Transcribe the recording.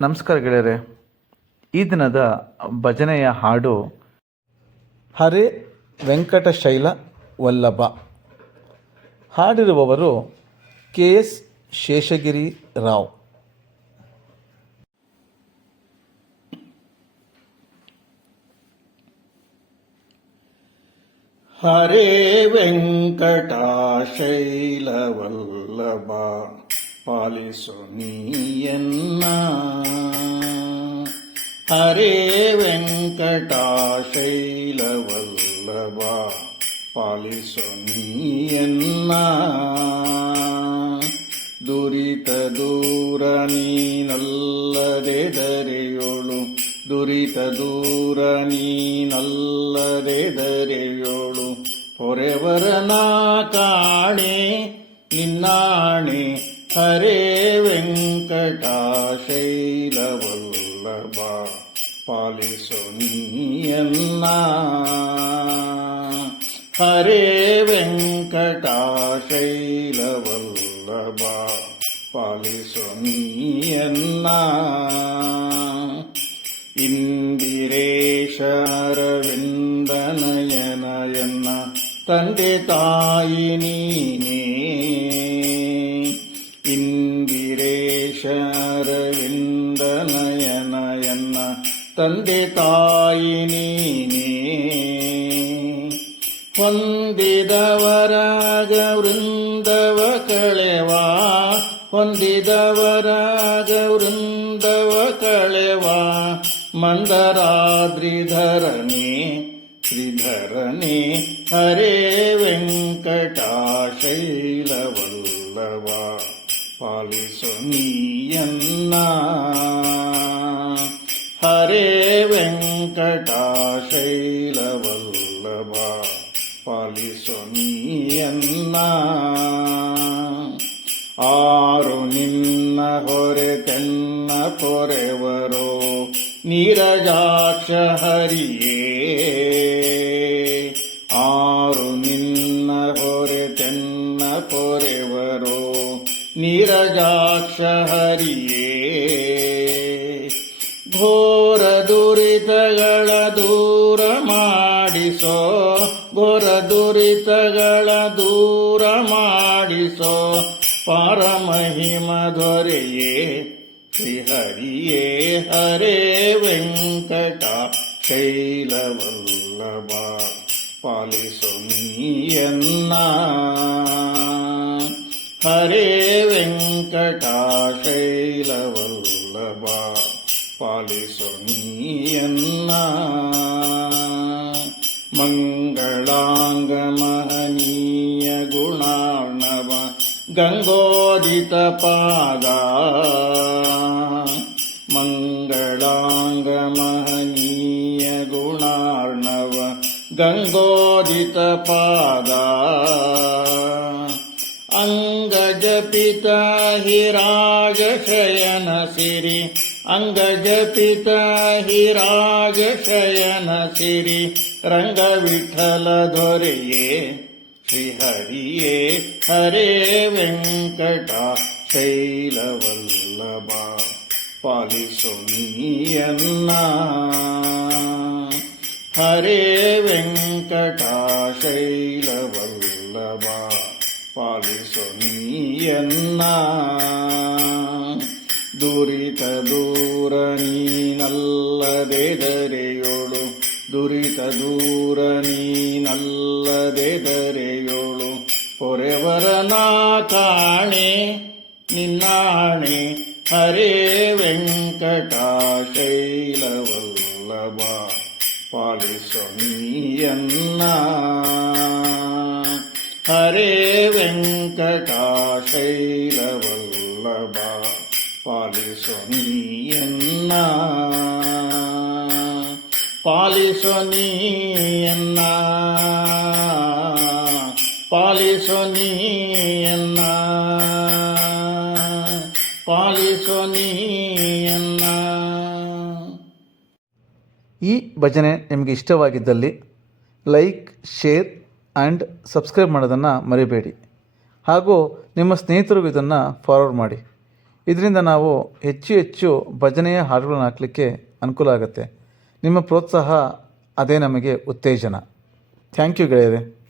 ನಮಸ್ಕಾರ ಗೆಳೆಯರೆ. ಈ ದಿನದ ಭಜನೆಯ ಹಾಡು ಹರೇ ವೆಂಕಟಶೈಲ ವಲ್ಲಭ. ಹಾಡಿರುವವರು KS ಶೇಷಗಿರಿ ರಾವ್. ಹರೇ ವೆಂಕಟಶೈಲ ವಲ್ಲಭ ಪಾಲಿಸು ನೀಯನ್ನ. ಹರೇ ವೆಂಕಟಶೈಲ ವಲ್ಲಭ ಪಾಲಿಸು ನೀಯನ್ನ. ದುರಿತ ದೂರ ನೀನಲ್ಲದೆ ದರೆಯೋಳು, ದುರಿತ ದೂರ ನೀನಲ್ಲದೆ ದರೆಯೋಳು. ಹೊರೆವರನ ಕಾಣೆ ನಿನ್ನಾಣೆ ಹರೇ ವೆಂಕಟಶೈಲ ವಲ್ಲಭ ಪಾಲಿಸು ನೀಯನ್ನ. ಹರೇ ವೆಂಕಟಶೈಲ ವಲ್ಲಭ ಪಾಲಿಸು ನೀಯನ್ನ. ಇಂದಿರೇಶ ಅರವಿಂದನಯನಯನ್ನ ತಂದೆ ತಾಯಿ ನೀನೇ. ಇಂದಿರೇಶ ಅರವಿಂದನಯನಯನ್ನ ತಂದೆ ತಾಯಿ ನೀನೇ. ಹೊಂದಿದವರಾಗ ವೃಂದವ ಕಳೆವಾ, ಹೊಂದಿದವರಾಗ ವೃಂದವ ಕಳೆವಾ. ಮಂದರಾದ್ರಿಧರನೇ ಶ್ರೀಧರನೇ ಹರೇ ವೆಂಕಟಶೈಲ ವಲ್ಲಭ ಪಾಲಿಸು ನೀಯನ್ನ. ಹರೇ ವೆಂಕಟಶೈಲ ವಲ್ಲಭ ಪಾಲಿಸು ನೀಯನ್ನ. ಆರು ನಿನ್ನ ಹೊರೆತೆನ್ನ ಪೊರೆವರೋ ನೀರಜಾಕ್ಷ ಹರಿಯೇ. ಆರು ನಿನ್ನ ಹೊರೆತೆನ್ನ ಪೊರೆವರೋ ನೀರಜಾಕ್ಷ ಹರಿಯೇ. ಘೋರ ದುರಿತಗಳ ದೂರ ಮಾಡಿಸೋ, ಘೋರ ದುರಿತಗಳ ದೂರ ಮಾಡಿಸೋ. ಪರಮಹಿಮ ದೊರೆಯೇ ಶ್ರೀಹರಿಯೇ ಹರೇ ವೆಂಕಟಶೈಲ ವಲ್ಲಭ ಪಾಲಿಸು ನೀಯನ್ನ. ಹರೇ ವೆಂಕಟಶೈಲ ವಲ್ಲಭ ಪಾಲಿಸು ನೀಯನ್ನ. ಮಂಗಳಾಂಗ ಮಹನೀಯ ಗುಣಾರ್ಣವ ಗಂಗೋದಿತ ಪಾದ. ಮಂಗಳಾಂಗ ಮಹನೀಯ ಗುಣಾರ್ಣವ ಗಂಗೋದಿತ ಪಾದ. ಅಂಗಜಪಿತ ಹಿರಾಜ ಶಯನ ಸಿರಿ, ಅಂಗಜಪಿತ ಹಿರಾಜ ಶಯನ ಸಿರಿ. ರಂಗ ವಿಠಲ ದೊರೆಯೇ ಶ್ರೀಹರಿಯೇ ಹರೇ ವೆಂಕಟಶೈಲ ವಲ್ಲಭ ಪಾಲಿಸು ನೀಯನ್ನ. ಹರೇ ವೆಂಕಟಶೈಲ ವಲ್ಲಭ ಪಾಲಿಸು ನೀಯನ್ನ. ದುರಿತ ದೂರ ನೀನಲ್ಲದೆ ದರೆಯೋಳು, ದುರಿತ ದೂರ ನೀನಲ್ಲದೆ ದರೆಯೋಳು. ಹೊರೆವರನ ಕಾಣೆ ನಿನ್ನಾಣೆ ಹರೇ ವೆಂಕಟಶೈಲ ವಲ್ಲಭ ಪಾಲಿಸು ನೀಯನ್ನ. ಹರೇ ವೆಂಕಟಶೈಲ ವಲ್ಲಭ ಪಾಲಿಸು ನೀಯನ್ನ. ಪಾಲಿಸು ನೀಯನ್ನ, ಪಾಲಿಸು ನೀಯನ್ನ, ಪಾಲಿಸು ನೀಯನ್ನ. ಈ ಭಜನೆ ನಿಮಗೆ ಇಷ್ಟವಾಗಿದ್ದಲ್ಲಿ ಲೈಕ್, ಶೇರ್ ಆ್ಯಂಡ್ ಸಬ್ಸ್ಕ್ರೈಬ್ ಮಾಡೋದನ್ನು ಮರಿಬೇಡಿ. ಹಾಗೂ ನಿಮ್ಮ ಸ್ನೇಹಿತರಿಗೂ ಇದನ್ನು ಫಾರ್ವರ್ಡ್ ಮಾಡಿ. ಇದರಿಂದ ನಾವು ಹೆಚ್ಚು ಹೆಚ್ಚು ಭಜನೆಯ ಹಾಡುಗಳನ್ನು ಹಾಕಲಿಕ್ಕೆ ಅನುಕೂಲ ಆಗುತ್ತೆ. ನಿಮ್ಮ ಪ್ರೋತ್ಸಾಹ ಅದೇ ನಮಗೆ ಉತ್ತೇಜನ. ಥ್ಯಾಂಕ್ ಯು ಗೆಳೆಯರೆ.